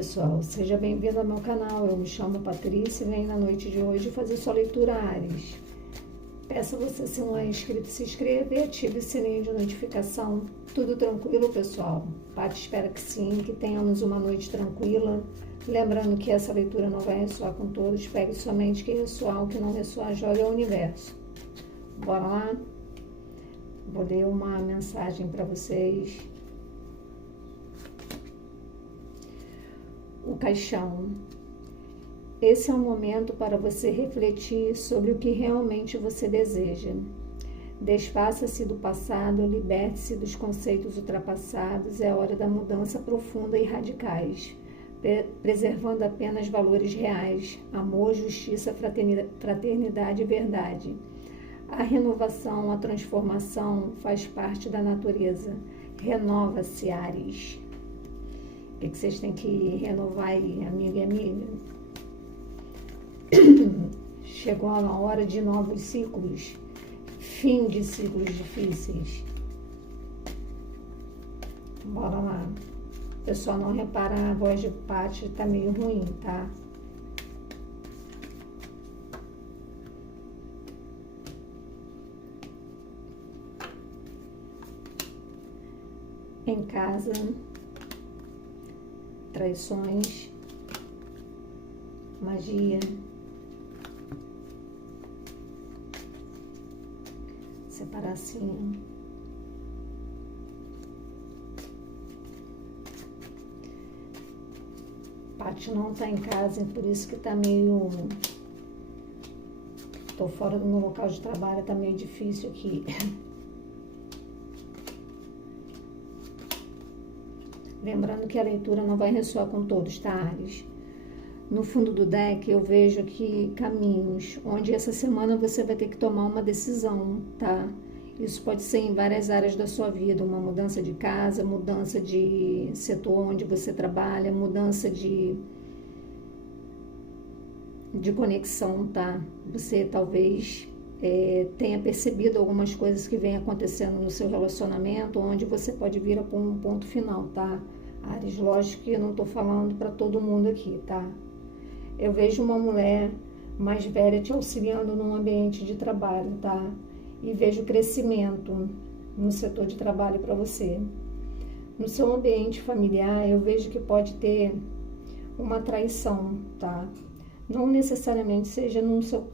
pessoal, seja bem-vindo ao meu canal. Eu me chamo Patrícia e venho na noite de hoje fazer sua leitura Áries. Peço a você, se não é inscrito, se inscreva e ative o sininho de notificação. Tudo tranquilo, pessoal? Paty espera que sim, que tenhamos uma noite tranquila. Lembrando que essa leitura não vai ressoar com todos, pegue somente que ressoar, o que não ressoar, jogue ao universo. Bora lá? Vou ler uma mensagem para vocês. O caixão. Esse é um momento para você refletir sobre o que realmente você deseja. Desfaça-se do passado, liberte-se dos conceitos ultrapassados. É a hora da mudança profunda e radicais, preservando apenas valores reais: amor, justiça, fraternidade e verdade. A renovação, a transformação faz parte da natureza. Renova-se, Áries. O que vocês têm que renovar aí, amiga e amiga? Chegou a hora de novos ciclos, fim de ciclos difíceis. Bora lá. Pessoal, não repara, a voz de Paty tá meio ruim, tá? Em casa, traições, magia, separação, Paty não tá em casa, por isso que tá meio... Tô fora do meu local de trabalho, tá meio difícil aqui. Lembrando que a leitura não vai ressoar com todos, tá, Áries? No fundo do deck eu vejo aqui caminhos, onde essa semana você vai ter que tomar uma decisão, tá? Isso pode ser em várias áreas da sua vida, uma mudança de casa, mudança de setor onde você trabalha, mudança de conexão, tá? Você talvez tenha percebido algumas coisas que vem acontecendo no seu relacionamento, onde você pode vir a um ponto final, tá? Áries, lógico que eu não tô falando para todo mundo aqui, tá? Eu vejo uma mulher mais velha te auxiliando num ambiente de trabalho, tá? E vejo crescimento no setor de trabalho para você. No seu ambiente familiar, eu vejo que pode ter uma traição, tá? Não necessariamente seja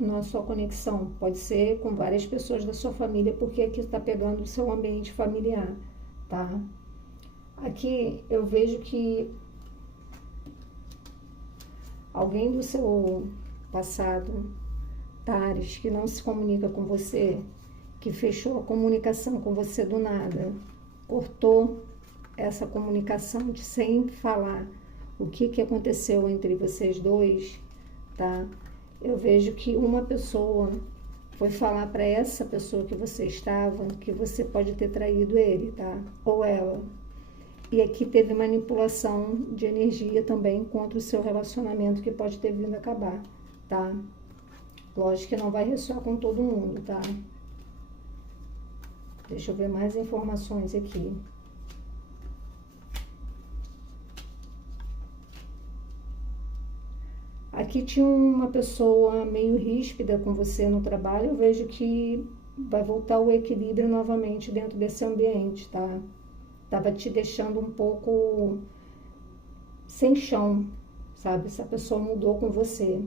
na sua conexão, pode ser com várias pessoas da sua família, porque aqui está pegando o seu ambiente familiar, tá? Aqui eu vejo que alguém do seu passado, Áries, que não se comunica com você, que fechou a comunicação com você do nada, cortou essa comunicação sem falar o que aconteceu entre vocês dois, tá? Eu vejo que uma pessoa foi falar para essa pessoa que você estava que você pode ter traído ele, tá? Ou ela. E aqui teve manipulação de energia também contra o seu relacionamento que pode ter vindo a acabar, tá? Lógico que não vai ressoar com todo mundo, tá? Deixa eu ver mais informações aqui. Aqui tinha uma pessoa meio ríspida com você no trabalho. Eu vejo que vai voltar o equilíbrio novamente dentro desse ambiente, tá? Tava te deixando um pouco sem chão, sabe? Essa pessoa mudou com você.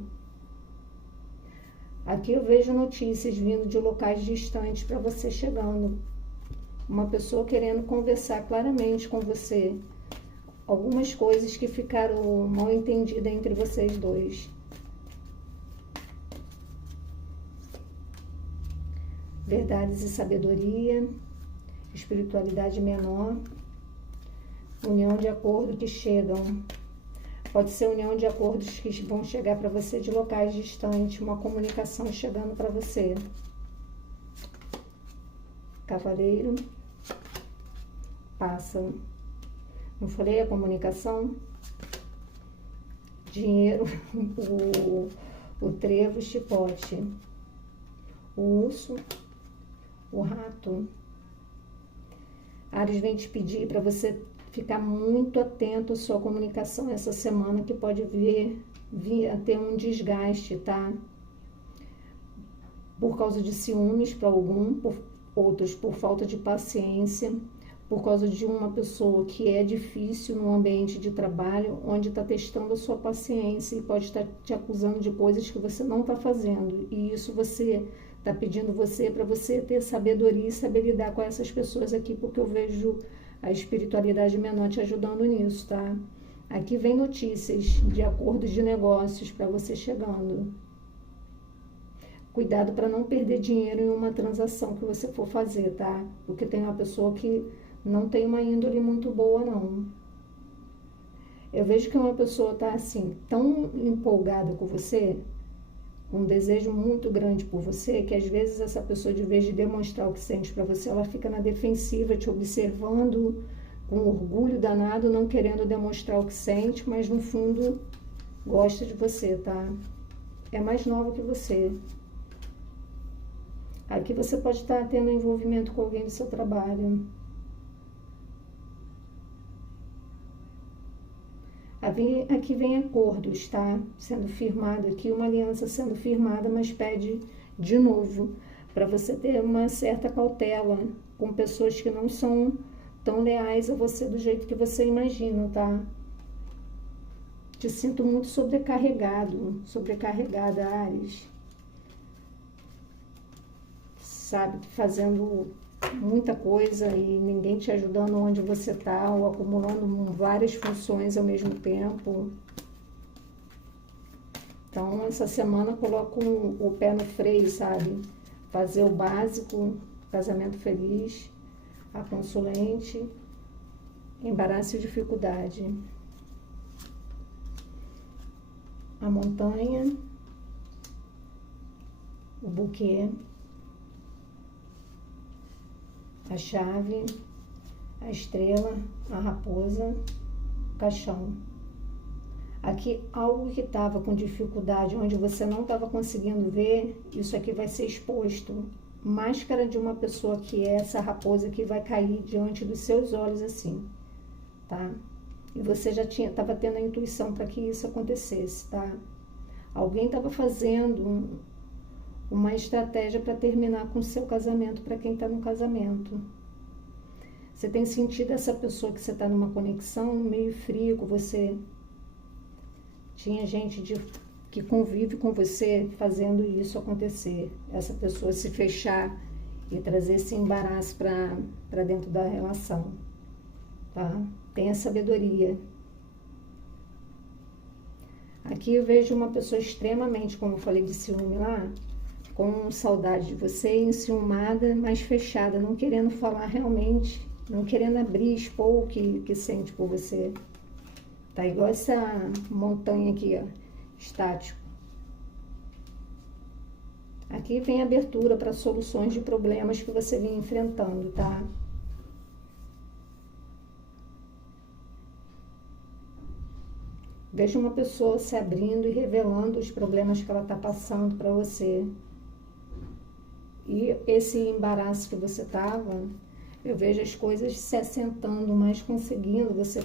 Aqui eu vejo notícias vindo de locais distantes para você chegando. Uma pessoa querendo conversar claramente com você. Algumas coisas que ficaram mal entendidas entre vocês dois. Verdades e sabedoria. Espiritualidade menor, união de acordo que chegam. Pode ser união de acordos que vão chegar para você de locais distantes, uma comunicação chegando para você. Cavaleiro, passa. Não falei a comunicação? Dinheiro, o trevo, o chicote, o urso, o rato. Áries vem te pedir para você ficar muito atento à sua comunicação essa semana, que pode vir a ter um desgaste, tá? Por causa de ciúmes para outros por falta de paciência, por causa de uma pessoa que é difícil no ambiente de trabalho, onde está testando a sua paciência e pode estar te acusando de coisas que você não está fazendo. E isso você está pedindo para você ter sabedoria e saber lidar com essas pessoas aqui, porque eu vejo a espiritualidade menor te ajudando nisso, tá? Aqui vem notícias de acordos de negócios para você chegando. Cuidado para não perder dinheiro em uma transação que você for fazer, tá? Porque tem uma pessoa que não tem uma índole muito boa, não. Eu vejo que uma pessoa tá assim, tão empolgada com você, com um desejo muito grande por você, que às vezes essa pessoa, de vez de demonstrar o que sente para você, ela fica na defensiva, te observando com orgulho danado, não querendo demonstrar o que sente, mas no fundo gosta de você, tá? É mais nova que você. Aqui você pode estar tendo envolvimento com alguém do seu trabalho. Aqui vem acordos, tá? Sendo firmado aqui, uma aliança sendo firmada, mas pede de novo para você ter uma certa cautela com pessoas que não são tão leais a você do jeito que você imagina, tá? Te sinto muito sobrecarregada, Áries. Sabe, fazendo muita coisa e ninguém te ajudando onde você está, ou acumulando várias funções ao mesmo tempo. Então, essa semana coloco o pé no freio, sabe? Fazer o básico, casamento feliz, a consulente, embaraço e dificuldade. A montanha, o buquê, a chave, a estrela, a raposa, o caixão. Aqui, algo que estava com dificuldade, onde você não estava conseguindo ver, isso aqui vai ser exposto. Máscara de uma pessoa que é essa raposa que vai cair diante dos seus olhos assim, tá? E você já estava tendo a intuição para que isso acontecesse, tá? Alguém estava fazendo uma estratégia para terminar com o seu casamento, para quem está no casamento. Você tem sentido essa pessoa que você está numa conexão meio frio com você. Tinha gente que convive com você fazendo isso acontecer. Essa pessoa se fechar e trazer esse embaraço para dentro da relação. Tá? Tenha sabedoria. Aqui eu vejo uma pessoa extremamente, como eu falei de ciúme lá, com saudade de você, enciumada, mas fechada, não querendo falar realmente, não querendo abrir, expor o que sente por você. Tá igual essa montanha aqui, ó, estático. Aqui vem abertura para soluções de problemas que você vem enfrentando, tá? Veja uma pessoa se abrindo e revelando os problemas que ela está passando para você. E esse embaraço que você estava, eu vejo as coisas se assentando, mas você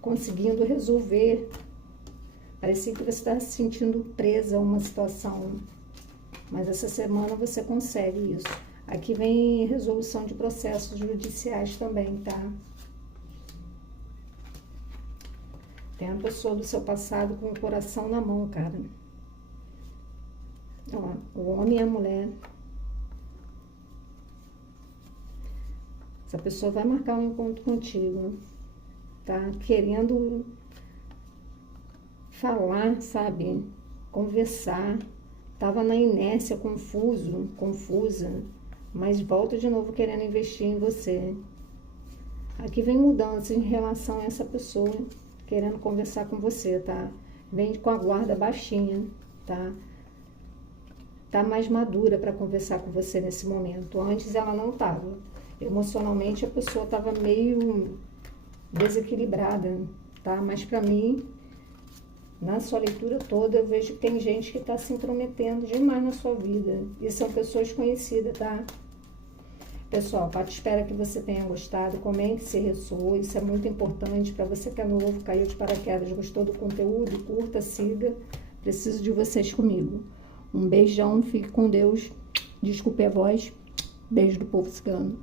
conseguindo resolver. Parecia que você está se sentindo presa a uma situação, mas essa semana você consegue isso. Aqui vem resolução de processos judiciais também, tá? Tem uma pessoa do seu passado com o coração na mão, cara. Ó, o homem e a mulher. Essa pessoa vai marcar um encontro contigo, tá? Querendo falar, sabe? Conversar. Tava na inércia, confusa, mas volta de novo querendo investir em você. Aqui vem mudança em relação a essa pessoa querendo conversar com você, tá? Vem com a guarda baixinha, tá? Tá mais madura para conversar com você nesse momento. Antes ela não tava. Emocionalmente a pessoa tava meio desequilibrada, tá? Mas para mim, na sua leitura toda, eu vejo que tem gente que tá se intrometendo demais na sua vida. E são pessoas conhecidas, tá? Pessoal, Paty espera que você tenha gostado. Comente se ressoou, isso é muito importante para você que é novo, caiu de paraquedas, gostou do conteúdo, curta, siga. Preciso de vocês comigo. Um beijão, fique com Deus. Desculpe a voz. Beijo do povo cigano.